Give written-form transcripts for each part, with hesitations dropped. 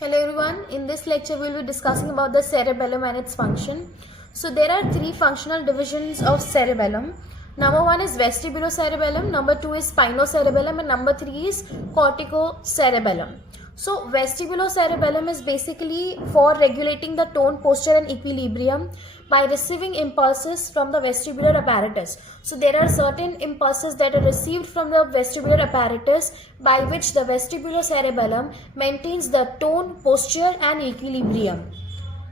Hello everyone, in this lecture we will be discussing about the cerebellum and its function. So there are three functional divisions of cerebellum. Number one is vestibulocerebellum, number two is spinocerebellum, and number three is corticocerebellum. So vestibulocerebellum is basically for regulating the tone, posture and equilibrium by receiving impulses from the vestibular apparatus. So there are certain impulses that are received from the vestibular apparatus by which the vestibulocerebellum maintains the tone, posture and equilibrium.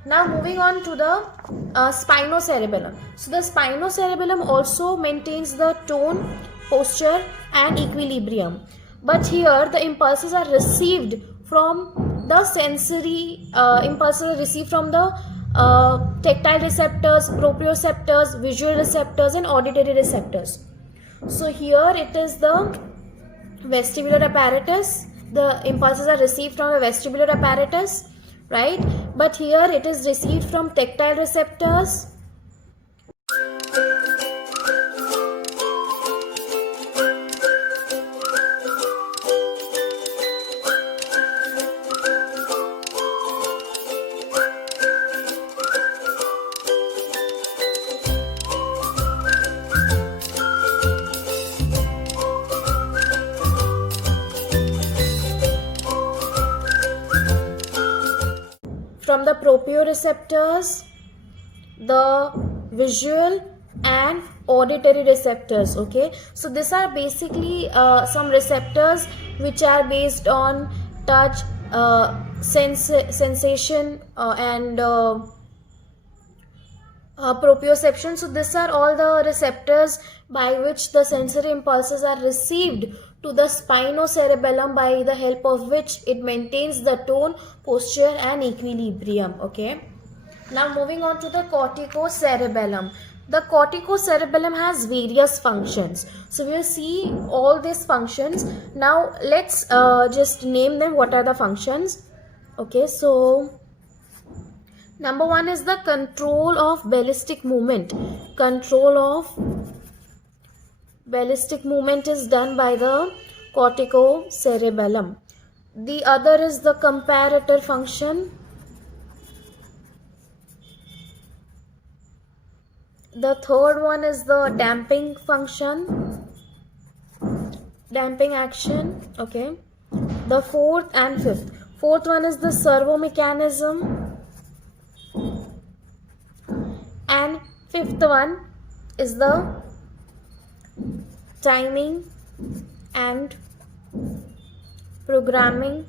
Now moving on to the spinocerebellum. So the spinocerebellum also maintains the tone, posture and equilibrium. But here the impulses are received from the sensory impulses are received from the tactile receptors, proprioceptors, visual receptors and auditory receptors. So here it is the vestibular apparatus. The impulses are received from the vestibular apparatus, right? But here it is received from tactile receptors, from the proprioceptors, the visual and auditory receptors. Okay, so these are basically some receptors which are based on touch, sensation and proprioception. So these are all the receptors by which the sensory impulses are received to the spinocerebellum, by the help of which it maintains the tone, posture and equilibrium. Okay, now moving on to the corticocerebellum. The corticocerebellum has various functions. So we will see all these functions. Now let's just name them. What are the functions? Okay, so number one is the control of ballistic movement. Control of ballistic movement is done by the corticocerebellum. The other is the comparator function. The third one is the damping function, damping action. Okay. The fourth and fifth. Fourth one is the servo mechanism. And fifth one is the timing and programming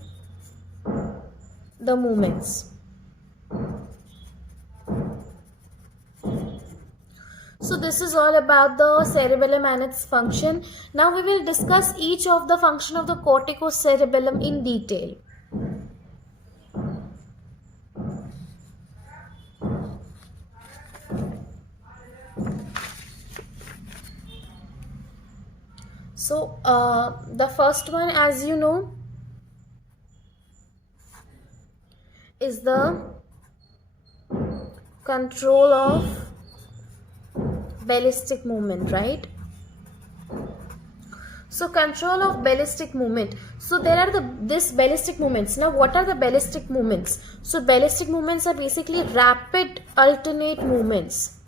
the movements. So this is all about the cerebellum and its function. Now we will discuss each of the function of the corticocerebellum in detail. So the first one, as you know, is the control of ballistic movement, right? So control of ballistic movement. So there are this ballistic movements. Now what are the ballistic movements? So ballistic movements are basically rapid alternate movements.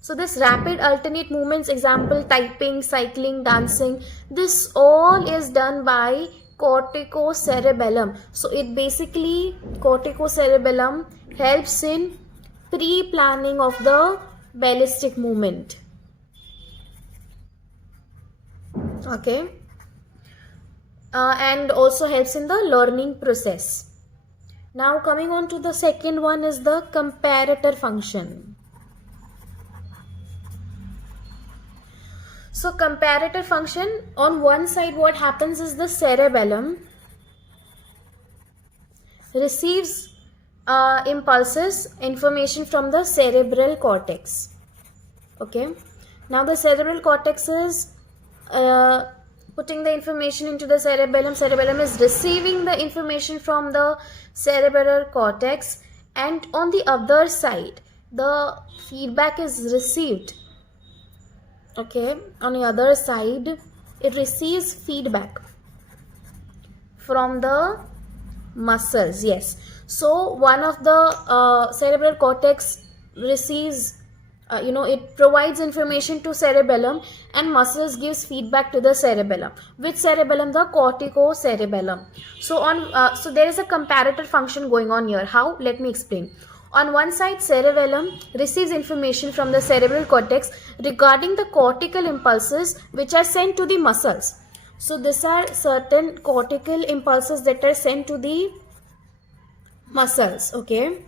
So this rapid alternate movements, example typing, cycling, dancing, this all is done by corticocerebellum. So it basically, corticocerebellum helps in pre-planning of the ballistic movement. Okay, and also helps in the learning process. Now coming on to the second one is the comparator function. So comparator function, on one side what happens is the cerebellum receives impulses, information from the cerebral cortex. Okay, now the cerebral cortex is putting the information into the cerebellum. Cerebellum is receiving the information from the cerebral cortex, and on the other side the feedback is received. Okay, on the other side it receives feedback from the muscles. Yes. So one of the cerebral cortex receives, it provides information to cerebellum, and muscles gives feedback to the cerebellum. Which cerebellum? The corticocerebellum. So so there is a comparator function going on here. How? Let me explain. On one side, cerebellum receives information from the cerebral cortex regarding the cortical impulses which are sent to the muscles. So these are certain cortical impulses that are sent to the muscles. Okay.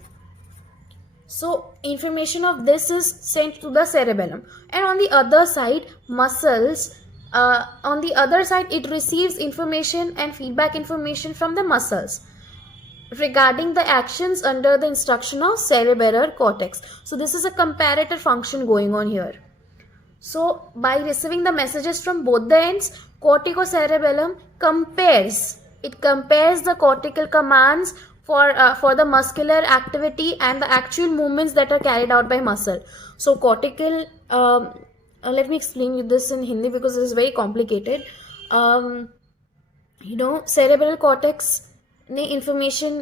So information of this is sent to the cerebellum, and on the other side, it receives information and feedback information from the muscles regarding the actions under the instruction of cerebellar cortex. So this is a comparator function going on here. So by receiving the messages from both the ends, corticocerebellum compares the cortical commands for the muscular activity and the actual movements that are carried out by muscle. So cortical, let me explain you this in Hindi because this is very complicated. Cerebral cortex ने information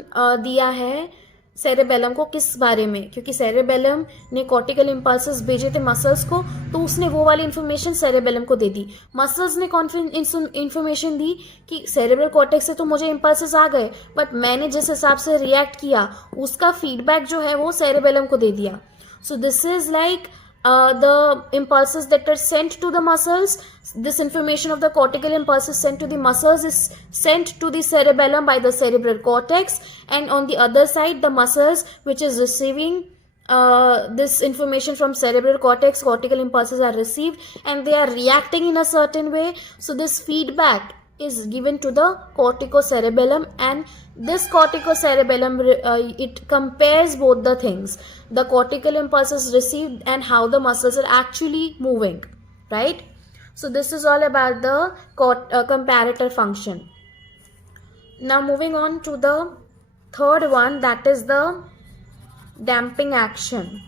दिया है cerebellum को किस बारे में, क्योंकि cerebellum ने cortical impulses भेजे थे मसल्स को, तो उसने वो वाली इंफॉर्मेशन सेरेबेलम को दे दी. मसल्स ने इंफॉर्मेशन दी कि सेरेब्रल कॉर्टेक्स से तो मुझे इम्पल्सेस आ गए, बट मैंने जिस हिसाब से रिएक्ट किया उसका फीडबैक जो है वो सेरेबेलम को दे दिया. So this is like the impulses that are sent to the muscles. This information of the cortical impulses sent to the muscles is sent to the cerebellum by the cerebral cortex, and on the other side, the muscles which is receiving this information from cerebral cortex, cortical impulses are received and they are reacting in a certain way. So this feedback is given to the corticocerebellum, and this corticocerebellum it compares both the things, the cortical impulses received and how the muscles are actually moving, right? So this is all about the comparator function. Now moving on to the third one, that is the damping action.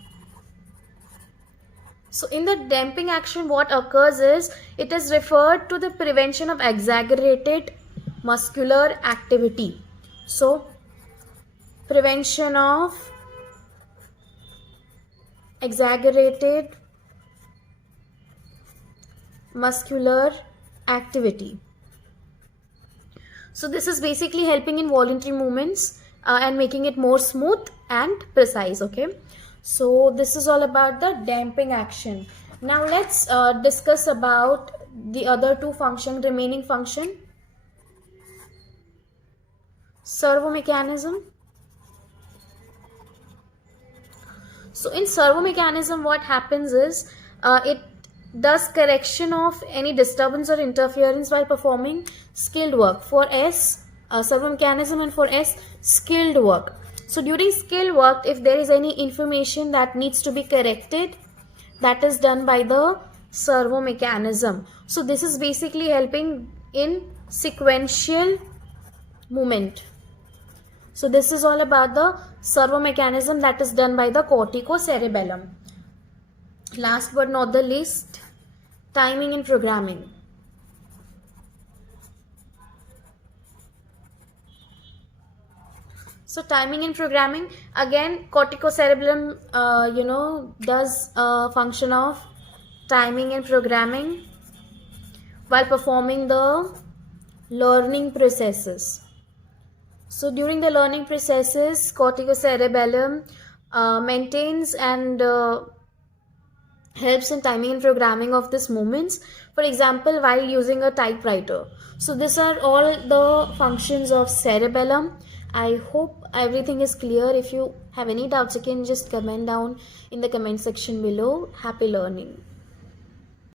So in the damping action, what occurs is it is referred to the prevention of exaggerated muscular activity. So prevention of exaggerated muscular activity. So this is basically helping in voluntary movements and making it more smooth and precise. Okay. So this is all about the damping action. Now let's discuss about the other two remaining function. Servomechanism. So in servomechanism, what happens is it does correction of any disturbance or interference while performing skilled work. For S, servomechanism, and for S, skilled work. So during skilled work, if there is any information that needs to be corrected, that is done by the servomechanism. So this is basically helping in sequential movement. So this is all about the servomechanism that is done by the corticocerebellum. Last but not the least, timing and programming. So timing and programming, again corticocerebellum does function of timing and programming while performing the learning processes. So during the learning processes, corticocerebellum maintains and helps in timing and programming of these movements. For example, while using a typewriter. So these are all the functions of cerebellum. I hope everything is clear. If you have any doubts, you can just comment down in the comment section below. Happy learning.